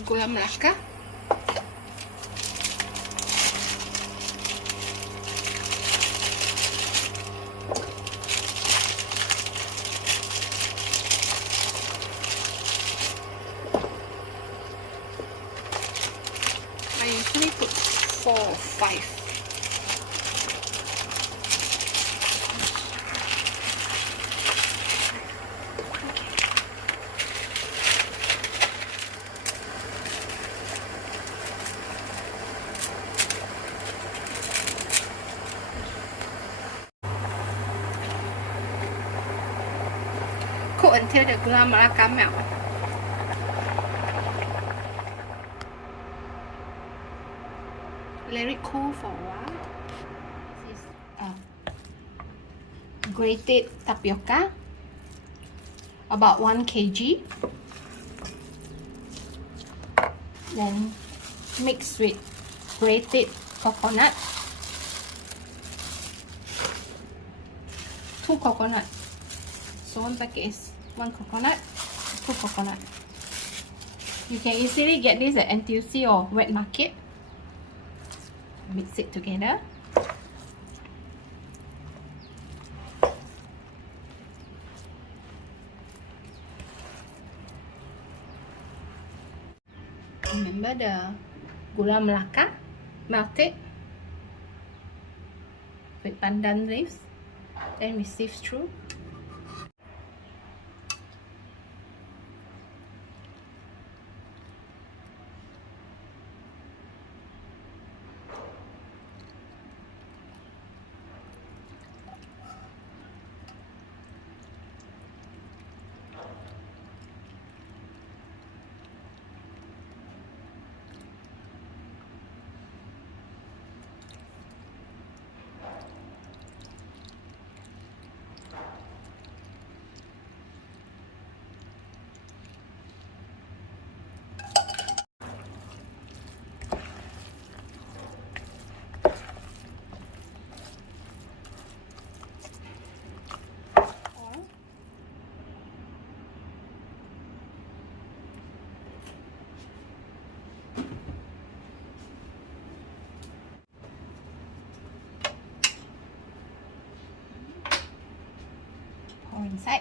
Gula Melaka. I usually put 4 or 5. Cook until the Gula Melaka melt. Let it cool for a while. This is grated tapioca, about 1 kg. Then mix with grated coconut, 2 coconut. So one packet is 1 coconut, 2 coconut. You can easily get this at NTUC or wet market. Mix it together. Remember the Gula Melaka melted with pandan leaves, then we sieve through. Pour inside.